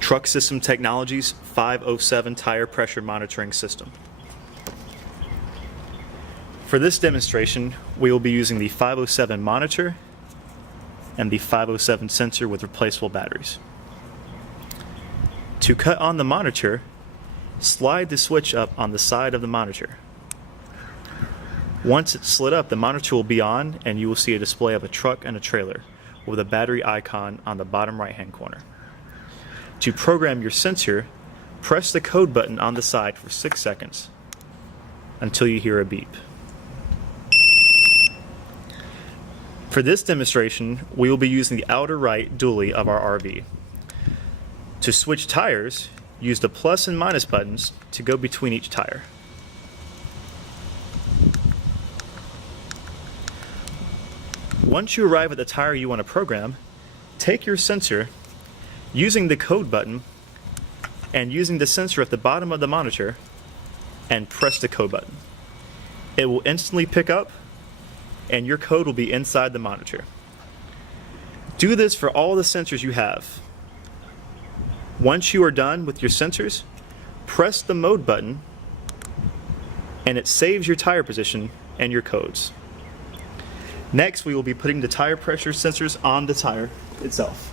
Truck System Technologies 507 Tire Pressure Monitoring System. For this demonstration, we will be using the 507 monitor and the 507 sensor with replaceable batteries. To cut on the monitor, slide the switch up on the side of the monitor. Once it's slid up, the monitor will be on and you will see a display of a truck and a trailer with a battery icon on the bottom right-hand corner. To program your sensor, press the code button on the side for 6 seconds until you hear a beep. For this demonstration, we will be using the outer right dually of our RV. To switch tires, use the plus and minus buttons to go between each tire. Once you arrive at the tire you want to program, take your sensor, using the code button and using the sensor at the bottom of the monitor, and press the code button. It will instantly pick up and your code will be inside the monitor. Do this for all the sensors you have. Once you are done with your sensors, press the mode button and it saves your tire position and your codes. Next, we will be putting the tire pressure sensors on the tire itself.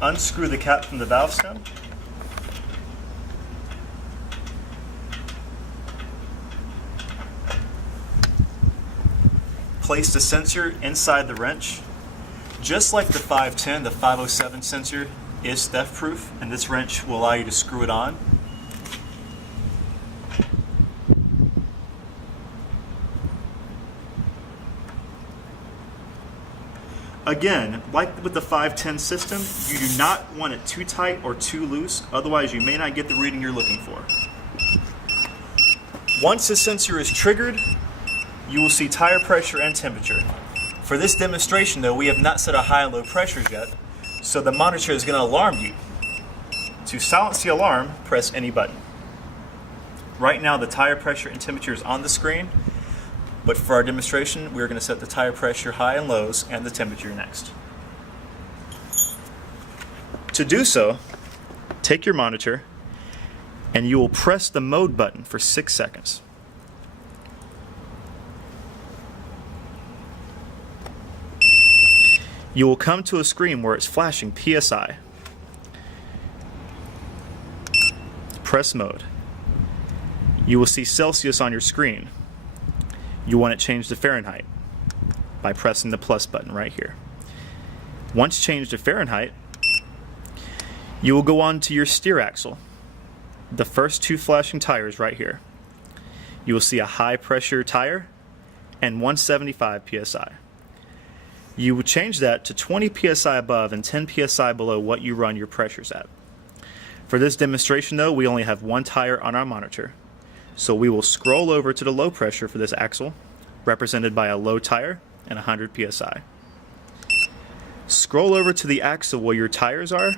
Unscrew the cap from the valve stem. Place the sensor inside the wrench. Just like the 510, the 507 sensor is theft-proof, and this wrench will allow you to screw it on. Again, like with the 510 system, you do not want it too tight or too loose, otherwise you may not get the reading you're looking for. Once the sensor is triggered, you will see tire pressure and temperature. For this demonstration though, we have not set a high and low pressures yet, so the monitor is going to alarm you. To silence the alarm, press any button. Right now the tire pressure and temperature is on the screen, but for our demonstration we're going to set the tire pressure high and lows and the temperature next. To do so, take your monitor and you will press the mode button for 6 seconds. You will come to a screen where it's flashing PSI. Press mode. You will see Celsius on your screen. You want it changed to Fahrenheit by pressing the plus button right here. Once changed to Fahrenheit, you will go on to your steer axle. The first two flashing tires right here. You will see a high pressure tire and 175 PSI. You would change that to 20 PSI above and 10 PSI below what you run your pressures at. For this demonstration though, we only have one tire on our monitor. So we will scroll over to the low pressure for this axle, represented by a low tire and 100 PSI. Scroll over to the axle where your tires are.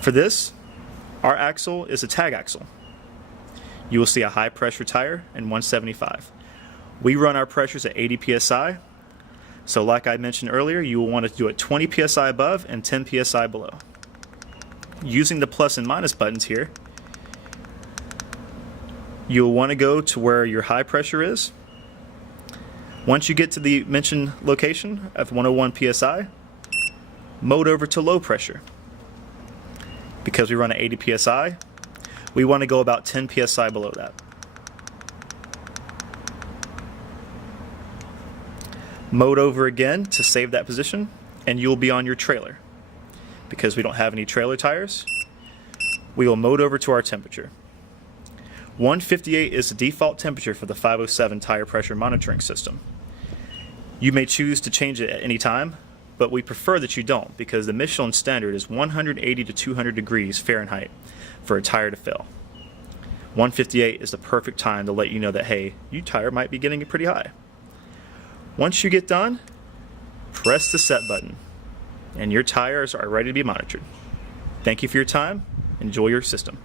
For this, our axle is a tag axle. You will see a high pressure tire and 175. We run our pressures at 80 PSI, so like I mentioned earlier, you will want to do it 20 PSI above and 10 PSI below. Using the plus and minus buttons here, you'll want to go to where your high pressure is. Once you get to the mentioned location of 101 PSI, mode over to low pressure. Because we run at 80 PSI, we want to go about 10 PSI below that. Mode over again to save that position, and you'll be on your trailer. Because we don't have any trailer tires, we will mode over to our temperature. 158 is the default temperature for the 507 tire pressure monitoring system. You may choose to change it at any time, but we prefer that you don't because the Michelin standard is 180 to 200 degrees Fahrenheit for a tire to fill. 158 is the perfect time to let you know that, hey, your tire might be getting pretty high. Once you get done, press the set button and your tires are ready to be monitored. Thank you for your time. Enjoy your system.